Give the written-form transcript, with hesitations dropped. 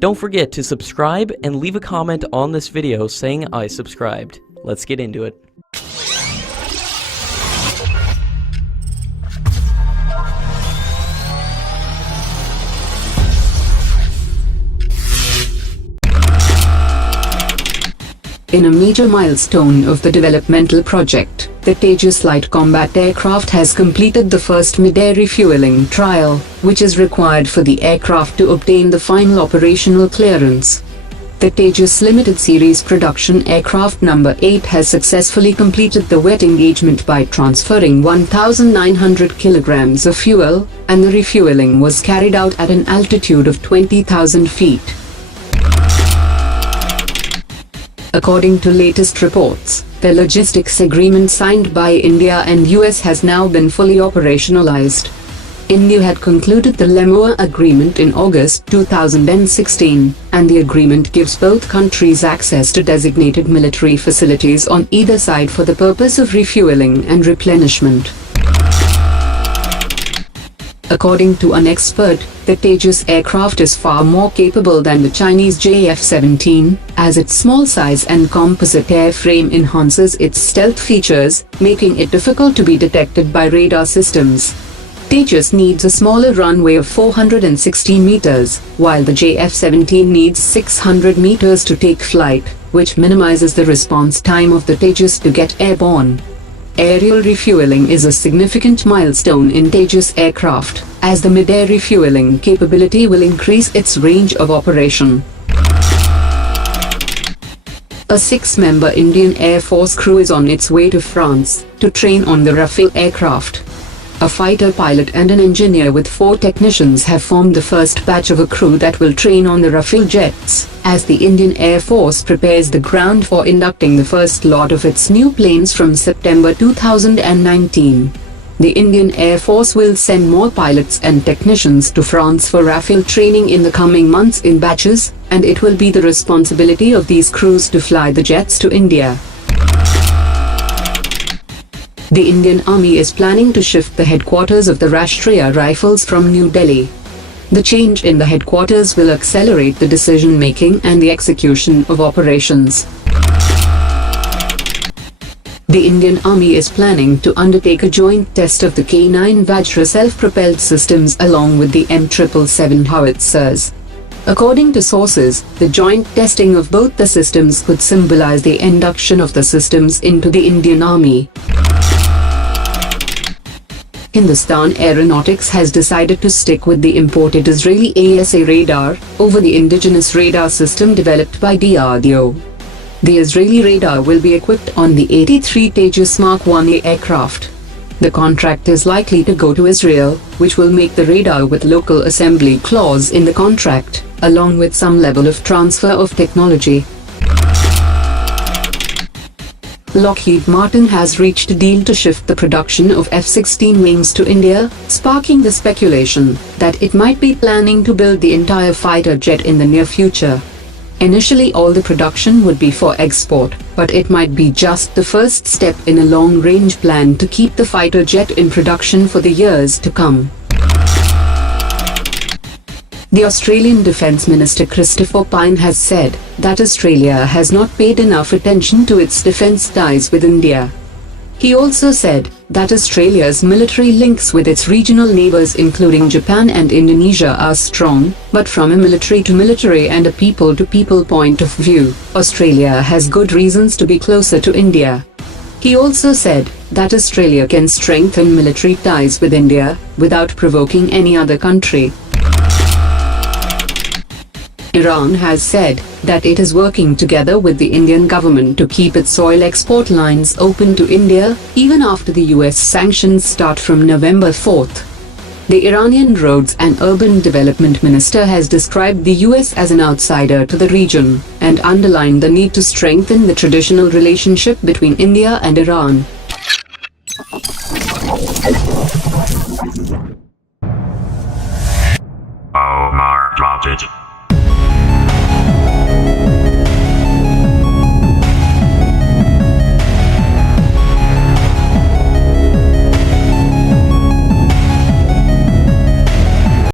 Don't forget to subscribe and leave a comment on this video saying I subscribed. Let's get into it. In a major milestone of the developmental project, the Tejas light combat aircraft has completed the first midair refueling trial, which is required for the aircraft to obtain the final operational clearance. The Tejas Limited Series production aircraft number 8 has successfully completed the wet engagement by transferring 1,900 kilograms of fuel, and the refueling was carried out at an altitude of 20,000 feet. According to latest reports, the logistics agreement signed by India and US has now been fully operationalized. India had concluded the LEMOA agreement in August 2016, and the agreement gives both countries access to designated military facilities on either side for the purpose of refueling and replenishment. According to an expert, the Tejas aircraft is far more capable than the Chinese JF-17, as its small size and composite airframe enhances its stealth features, making it difficult to be detected by radar systems. Tejas needs a smaller runway of 460 meters, while the JF-17 needs 600 meters to take flight, which minimizes the response time of the Tejas to get airborne. Aerial refueling is a significant milestone in Tejas aircraft, as the midair refueling capability will increase its range of operation. A 6-member Indian Air Force crew is on its way to France to train on the Rafale aircraft. A fighter pilot and an engineer with 4 technicians have formed the first batch of a crew that will train on the Rafale jets, as the Indian Air Force prepares the ground for inducting the first lot of its new planes from September 2019. The Indian Air Force will send more pilots and technicians to France for Rafale training in the coming months in batches, and it will be the responsibility of these crews to fly the jets to India. The Indian Army is planning to shift the headquarters of the Rashtriya Rifles from New Delhi. The change in the headquarters will accelerate the decision-making and the execution of operations. The Indian Army is planning to undertake a joint test of the K9 Vajra self-propelled systems along with the M777 howitzers. According to sources, the joint testing of both the systems could symbolize the induction of the systems into the Indian Army. Hindustan Aeronautics has decided to stick with the imported Israeli AESA radar over the Indigenous radar system developed by DRDO. The Israeli radar will be equipped on the 83 Tejas MK1A aircraft. The contract is likely to go to Israel, which will make the radar with local assembly clause in the contract, along with some level of transfer of technology. Lockheed Martin has reached a deal to shift the production of F-16 wings to India, sparking the speculation that it might be planning to build the entire fighter jet in the near future. Initially, all the production would be for export, but it might be just the first step in a long-range plan to keep the fighter jet in production for the years to come. The Australian Defence Minister Christopher Pyne has said that Australia has not paid enough attention to its defence ties with India. He also said that Australia's military links with its regional neighbours including Japan and Indonesia are strong, but from a military-to-military and a people-to-people point of view, Australia has good reasons to be closer to India. He also said that Australia can strengthen military ties with India without provoking any other country. Iran has said that it is working together with the Indian government to keep its oil export lines open to India, even after the US sanctions start from November 4th. The Iranian Roads and Urban Development Minister has described the US as an outsider to the region, and underlined the need to strengthen the traditional relationship between India and Iran.